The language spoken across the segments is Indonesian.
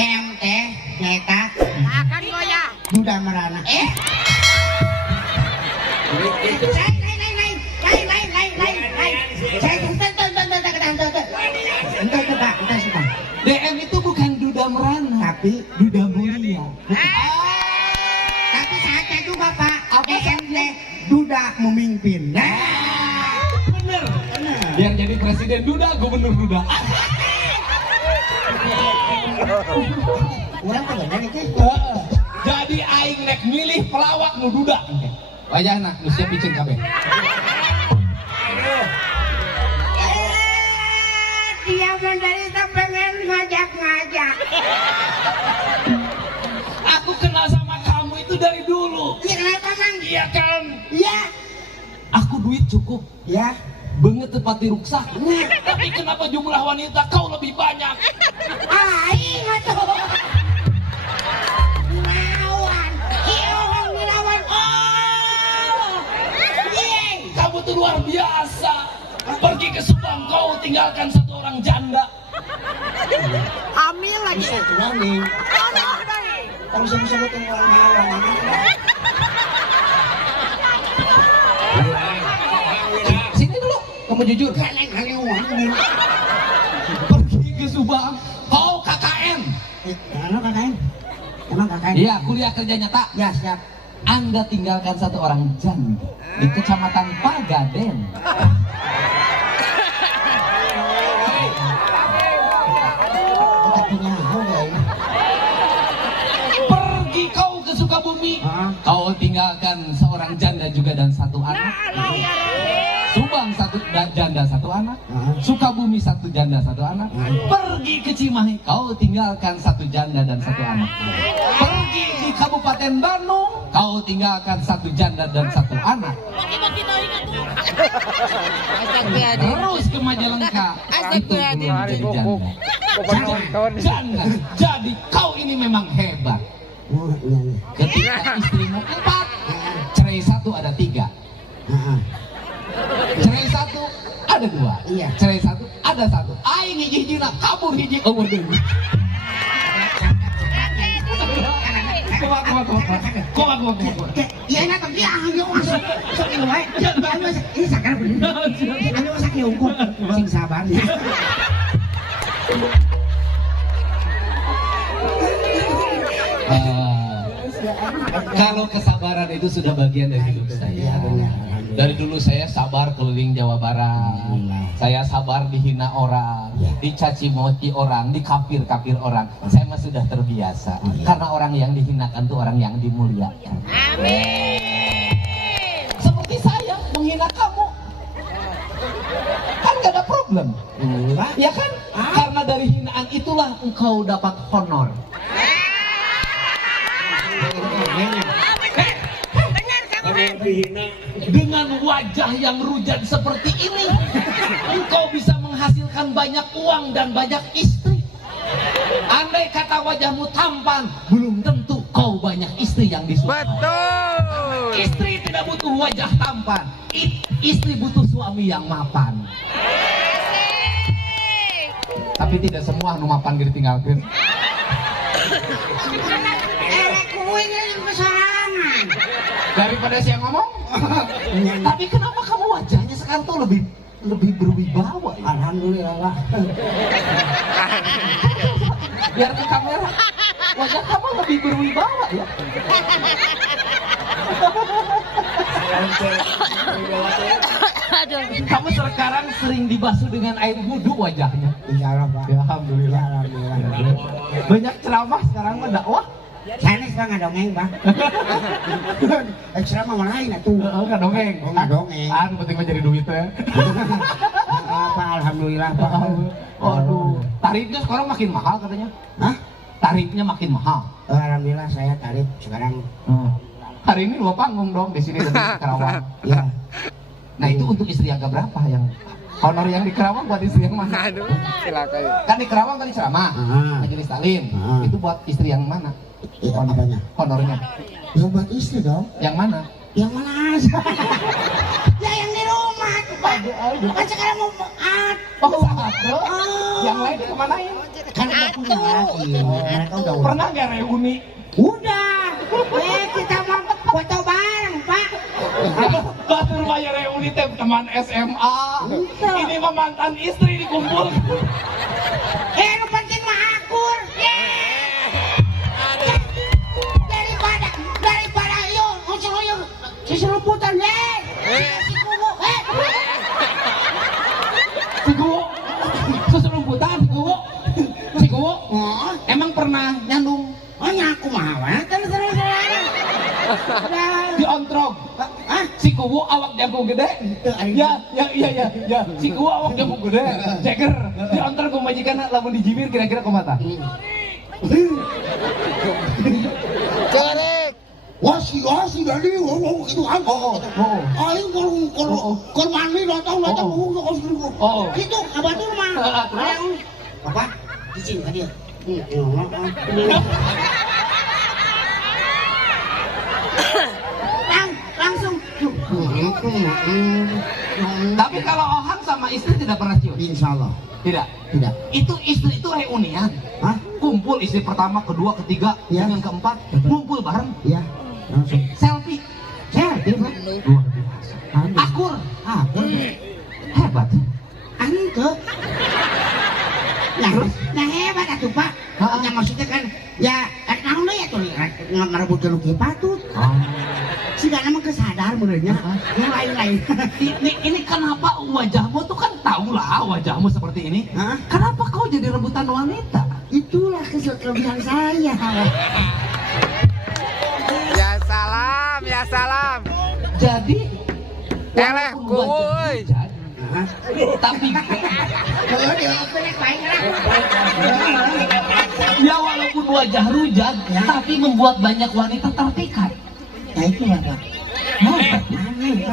TMT nyata akan goyah duda merana DM itu bukan duda merana, tapi duda mulia. tapi saatnya juga Pak TMT duda memimpin. Bener. Biar jadi presiden duda, gubernur duda. Orang tuh bener itu. Jadi aing nek milih pelawak nu duda. Wajahna nu siap picin kabeh. Dia menderita pengen ngajak-ngajak. Aku kenal sama kamu itu dari dulu. Iya kenapa Mang? Iya kan? Iya. Aku duit cukup. Ya. Banget tempat di ruksak. Tapi kenapa jumlah wanita kau lebih banyak? Aing atuh. Ngelawan. Iong ngelawan. Oh. Iya. Kamu tuh luar biasa. Pergi ke Subang kau tinggalkan satu orang janda. hamil lagi Bisa tuh nih. Kalau sama-sama tuh ngelawan. Sini dulu, kamu jujur. Ngelawan. Pergi ke Subang, kau KKN. Mana KKN? Emang KKN? Iya, kuliah kerja nyata. Ya siap. Anda tinggalkan satu orang janda di Kecamatan Pagaden. Kita punya hoga ini. Pergi kau ke Sukabumi. Kau tinggalkan seorang janda juga dan satu anak. Subang satu janda satu anak. Sukabumi satu janda satu anak. Pergi ke Cimahi. Kau tinggalkan satu janda dan satu anak. Pergi di Kabupaten Bandung. Kau tinggalkan satu janda dan satu anak. Terus ke Majalengka. Itu belum jadi janda. Janda. Jadi kau ini memang hebat. Oh iya. Ketika istrimu 4, cerai 1 ada 3. Cerai 1 ada 2. Iya. Cerai 1 ada 1. Aing hiji-hijina kabur hiji umur deui. Kumaha. Iya enak tapi ayo masuk. Sok ini wae. Ini sakar bener. Ini masak nyungkup. Sing sabar. Kalau kesabaran itu sudah bagian dari hidup saya. Dari dulu saya sabar keliling Jawa Barat. Saya sabar dihina orang, dicaci maki orang, dikafir-kafir orang. Saya mah sudah terbiasa. Karena orang yang dihinakan itu orang yang dimuliakan. Seperti saya menghina kamu. Kan gak ada problem. Ya kan? Karena dari hinaan itulah engkau dapat honor. Dengan wajah yang rujan seperti ini, engkau bisa menghasilkan banyak uang dan banyak istri. Andai kata wajahmu tampan, belum tentu kau banyak istri yang disukai. betul Istri tidak butuh wajah tampan, istri butuh suami yang mapan. Tapi tidak semua anu mapan ditinggalkan. Daripada saya ngomong. Tapi kenapa kamu wajahnya sekarang tuh lebih berwibawa? Ya? Alhamdulillah Pak. Biar ke kamera, wajah kamu lebih berwibawa ya. Kamu sekarang sering dibasuh dengan air wudhu wajahnya. Insyaallah Pak. Ya, alhamdulillah. Alhamdulillah. Banyak ceramah sekarang mah dakwah. Sanes Bang ngadongeng Bang. Ceramah mana lain atuh. Enggak dongeng. Oh, nggak dongeng. Penting mah jadi duit ya. Apa alhamdulillah Pak. Waduh, tarifnya sekarang makin mahal katanya. Hah? Tarifnya makin mahal. Alhamdulillah saya tarif sekarang. Hari ini 2 panggung dong di sini di Kerawang. Ya. Nah itu untuk istri harga berapa yang honor yang di Kerawang buat istri yang mana? aduh silakan Kan di Kerawang tadi ceramah, majelis taklim. Ah. Itu buat istri yang mana? Itu apanya? Honornya Ya buat istri dong. yang mana? Yang mana aja? Ya yang di rumah Pak. Kan sekarang mau Oh, satu. Yang lain kemanain? Kan udah punya lagi. Mereka udah. Pernah nggak reuni? Udah. Kita mau foto bareng, Pak. Batur bayar reuni teh teman SMA. Ini mah mantan istri dikumpul. Lu penting mah akur. Daripada yuk, si seruputan deh. Si kubu, Seserumputan, Cikuwo. Emang pernah nyandung nyaku mah, terus. diontrog? Si kuwo awak jago gede. Ya. Si kuwo awak jago gede. Ceker. Diontrog ku majikan lamun dijibir kira-kira kumaha? Corek. Wah si dari itu apa? Ayo kalau mandi datang itu kabatur mah. Apa? Izin kan dia. Langsung. Tapi kalau Ohang sama istri tidak pernah cium? Insya Allah. Tidak. Tidak. Itu istri itu reunian. Hah? Kumpul istri pertama, kedua, ketiga, Ya. dengan keempat, ngumpul bareng, Iya. Langsung. selfie. Selfie mah. Luar biasa. Akur. Akur. Hebat. Ante. Nah hebat atuh Pak. Ya maksudnya kan ya naon deui atuh ngarebut jeluk ge patut. Sigana mah kesadar benernya. Yang lain-lain. Ini kenapa wajahmu tuh kan tahulah wajahmu seperti ini. Hah? Kenapa kau jadi rebutan wanita? Itulah kelebihan saya. Ya salam, ya salam. Jadi Eleh, walaupun kuy. wajah hujat, tapi ya walaupun wajah rujak, tapi membuat banyak wanita terpikat. Ya itu lah Pak. Iya.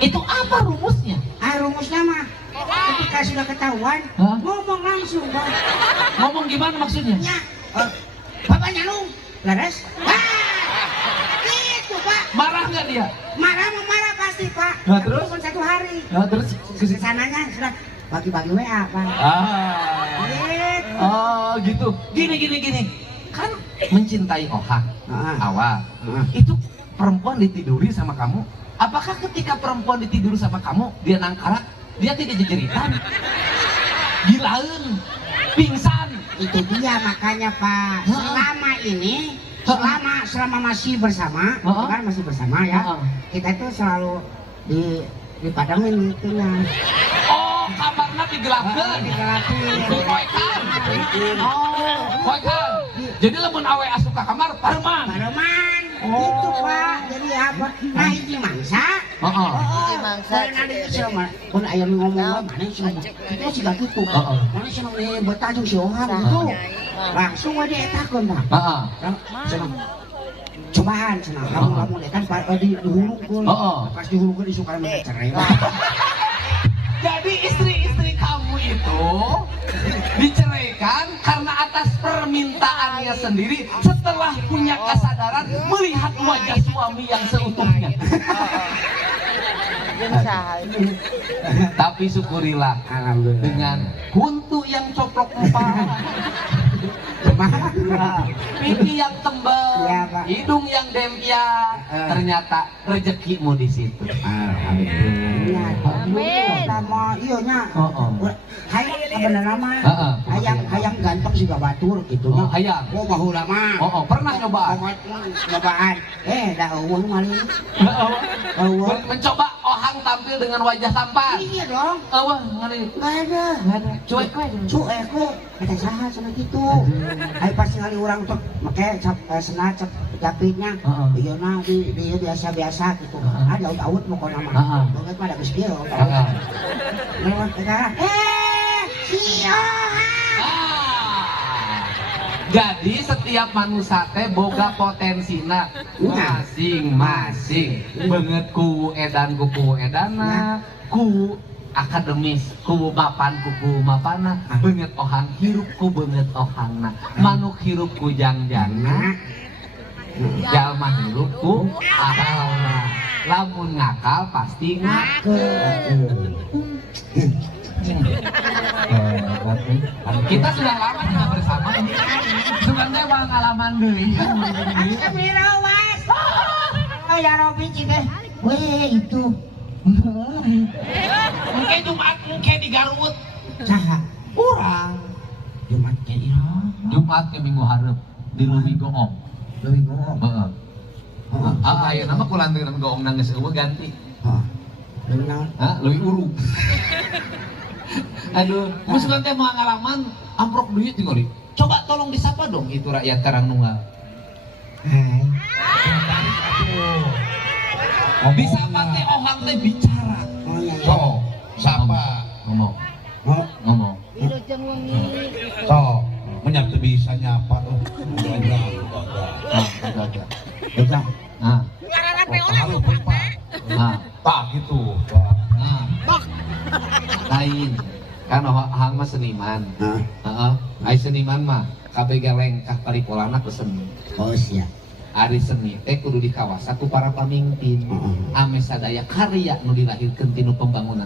Itu apa rumusnya? Rumusnya mah ketika sudah ketahuan Hah? ngomong langsung Pak. Ngomong gimana maksudnya? Ya, Bapak Nyalung, laras. Gitu Pak. Marah nggak dia? Marah pasti Pak. Nah, terus? Cuma 1 hari. Nah, terus Kesananya sudah bagi-bagi WA Pak. Gitu. Oh gitu. Gini. Kan mencintai Ohang awal. Itu Itu perempuan ditiduri sama kamu. Apakah ketika perempuan ditiduri sama kamu, dia nangkarak, dia tidak jejeritan? Gilaun, pingsan. itu dia makanya Pak. Selama ini selama masih bersama, kan masih bersama ya. Kita itu selalu dipadangin itunya. Oh, kamarnya digelapkan. Dikoekan. Oh, koekan. Jadi lamun awe asup ka kamar pareman. Pareman. Gitu Pak. Jadi apa? Nah ini mangsa. Heeh. Kalau nanti itu sama, kalau ayam ngomong mana sih? Kita sih gak gitu. Mana sih namanya bertajuk si Ohang gitu. Langsung aja etakun Pak. Heeh. Cobaan senang kamu kan dihulungkan. Pas dihulungkan disukai mereka cerai. Jadi istri-istri kamu itu diceraikan karena atas permintaannya sendiri setelah punya kesadaran melihat wajah suami yang seutuhnya. Tapi syukurilah dengan kuntu yang coplok empat, pipi yang tembel, Iya, Pak. hidung yang dempia, ternyata rezekimu di situ. Amin. Sama iya nya. Hayang sebenarnya mah. Hayang ganteng juga batur gitu nya. Hayang. Oh baheula mah. Pernah nyoba? Nyobaan. Da eueuh mali. Mencoba Ohang tampil dengan wajah tampan. Iya dong. Wah, ngali. Enggak ada. Cuek we. Cuek we. Eta saha sama gitu. Ai pasti ngali urang untuk make senat japitnya. Iya na dia biasa-biasa gitu. Ada daud pokona mah. Banget mah da geus kieu. Lewat kita. Si Jadi setiap manusia teh boga potensina masing-masing. Banget ku edan ku edana, ku akademis ku mapan ku mapana, banget Ohang hirup ku banget Ohangna. Manuk hirup ku jangjangna, jalma hirup ku akalna. Lamun ngakal pasti ngakel. Kita sudah lama tidak bersama. Sebenarnya pengalaman deui. Astagfirullahaladzim. Oh ya Robi cik weh itu. Mungkin Jumat mungkin di Garut. Saha? Urang. Jumat jadi Jumat ke minggu hareup di Leuwi Goong. Leuwi Goong. Heeh. Ayeuna mah kulantaran Goong nangis eueuh ganti. Heeh. Leuwi naon? Leuwi urug. Aduh, geus teh pengalaman amprok duit tinggal. Coba tolong disapa dong itu rakyat Karangnunggal. Hai. Disapa teh ohang teh bicara. Oh iya. So, sapa ngomong. Ngomong. So, menyatu bisa nyapa tuh. Udah. Nah, Halo, Pak. nah, Tak gitu. nah. Lain. Kan hang mah seniman. Heeh. Heeh. Ai seniman mah kabeh lengkah paripolana ku seni. Oh sia. Ari seni teh kudu dikawasa ku para pamimpin. Ame sadaya karya nu dilahirkeun tinu pembangunan